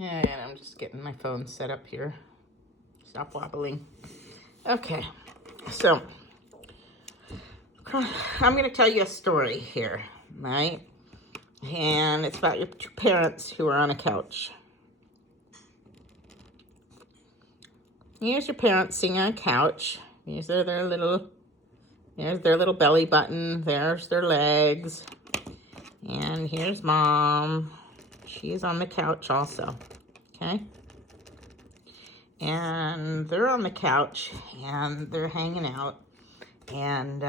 And I'm just getting my phone set up here. Stop wobbling. Okay, so I'm going to tell you a story here, right? And it's about your two parents who are on a couch. Here's your parents sitting on a couch. Here's their little belly button. There's their legs. And here's mom. She's on the couch also, okay? And they're on the couch and they're hanging out. And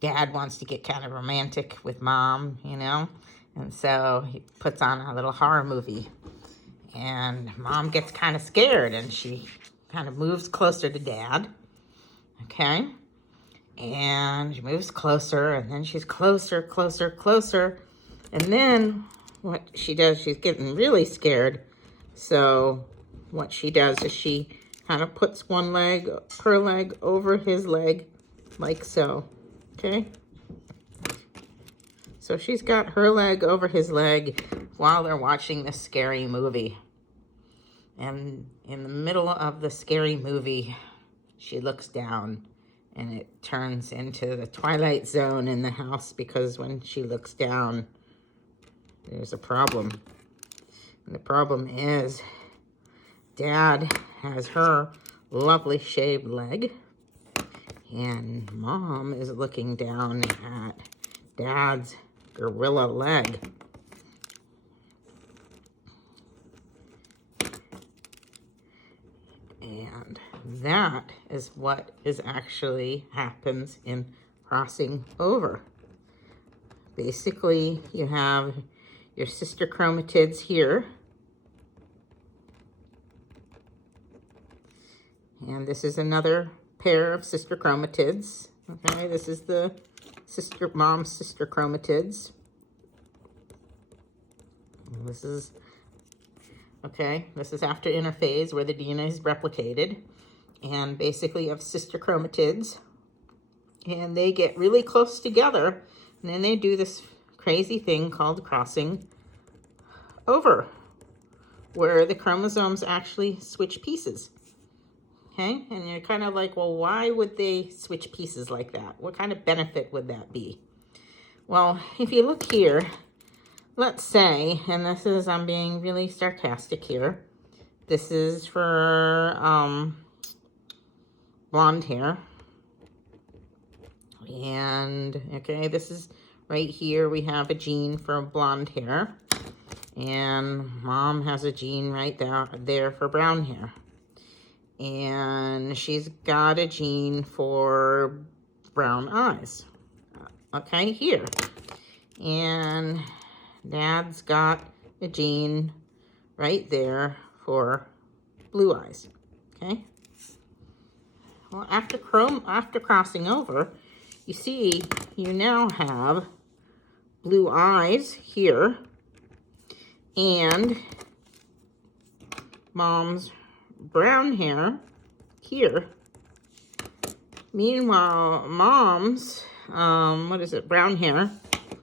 dad wants to get kind of romantic with mom, you know? And so he puts on a little horror movie. And mom gets kind of scared and she kind of moves closer to dad, okay? And she moves closer and then she's closer. And then what she does, she's getting really scared. So what she does is she kind of puts her leg over his leg like so, okay? So she's got her leg over his leg while they're watching this scary movie. And in the middle of the scary movie, she looks down and it turns into the Twilight Zone in the house because when she looks down, there's a problem. And the problem is dad has her lovely shaved leg and mom is looking down at dad's gorilla leg. And that is what actually happens in crossing over. Basically, you have your sister chromatids here. And this is another pair of sister chromatids. Okay, this is the mom's sister chromatids. This is after interphase where the DNA is replicated. And basically you have sister chromatids. And they get really close together. And then they do this crazy thing called crossing over, where the chromosomes actually switch pieces. Okay, and you're kind of like, well, why would they switch pieces like that? What kind of benefit would that be? Well, if you look here, let's say, and I'm being really sarcastic here. This is for blonde hair. And, okay, this is right here. We have a gene for blonde hair. And mom has a gene right there for brown hair. And she's got a gene for brown eyes. Okay, here. And dad's got a gene right there for blue eyes. Okay? Well, after crossing over, you see you now have blue eyes here and mom's brown hair here. Meanwhile, mom's, brown hair.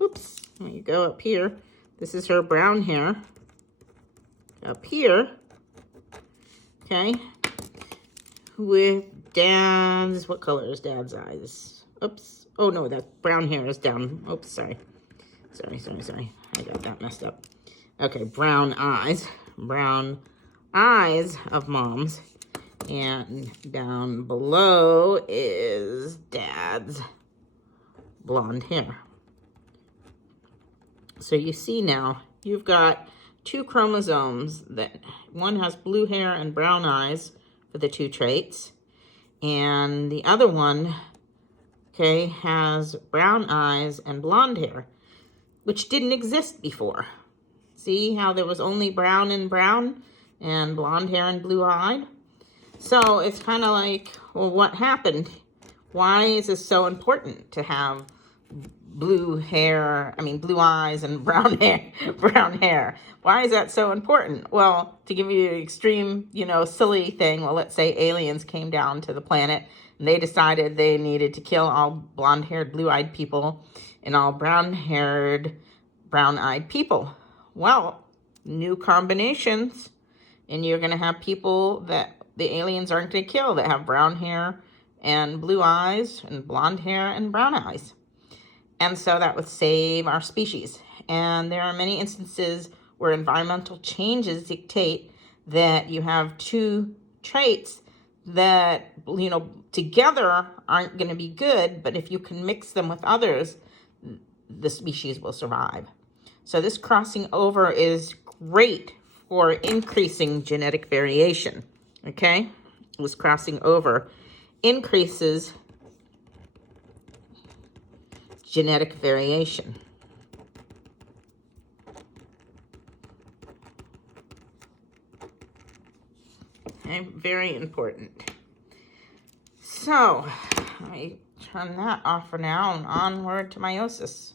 Oops, let me go up here. This is her brown hair. Up here, okay, with dad's, what color is dad's eyes? Oops, oh no, that brown hair is down. Oops, sorry. I got that messed up. Okay, brown eyes of mom's, and down below is dad's blonde hair. So you see now, you've got two chromosomes that one has blue hair and brown eyes for the two traits, and the other one, okay, has brown eyes and blonde hair, which didn't exist before. See how there was only brown and blonde hair and blue-eyed? So it's kind of like, well, what happened? Why is this so important to have blue eyes and brown hair? Why is that so important? Well, to give you an extreme, silly thing, well, let's say aliens came down to the planet and they decided they needed to kill all blonde-haired, blue-eyed people and all brown-haired, brown-eyed people. Well, new combinations, and you're going to have people that the aliens aren't going to kill that have brown hair and blue eyes and blonde hair and brown eyes. And so that would save our species. And there are many instances where environmental changes dictate that you have two traits that, you know, together aren't going to be good, but if you can mix them with others, the species will survive. So this crossing over is great for increasing genetic variation, okay? This crossing over increases genetic variation. Okay, very important. So, let me turn that off for now and onward to meiosis.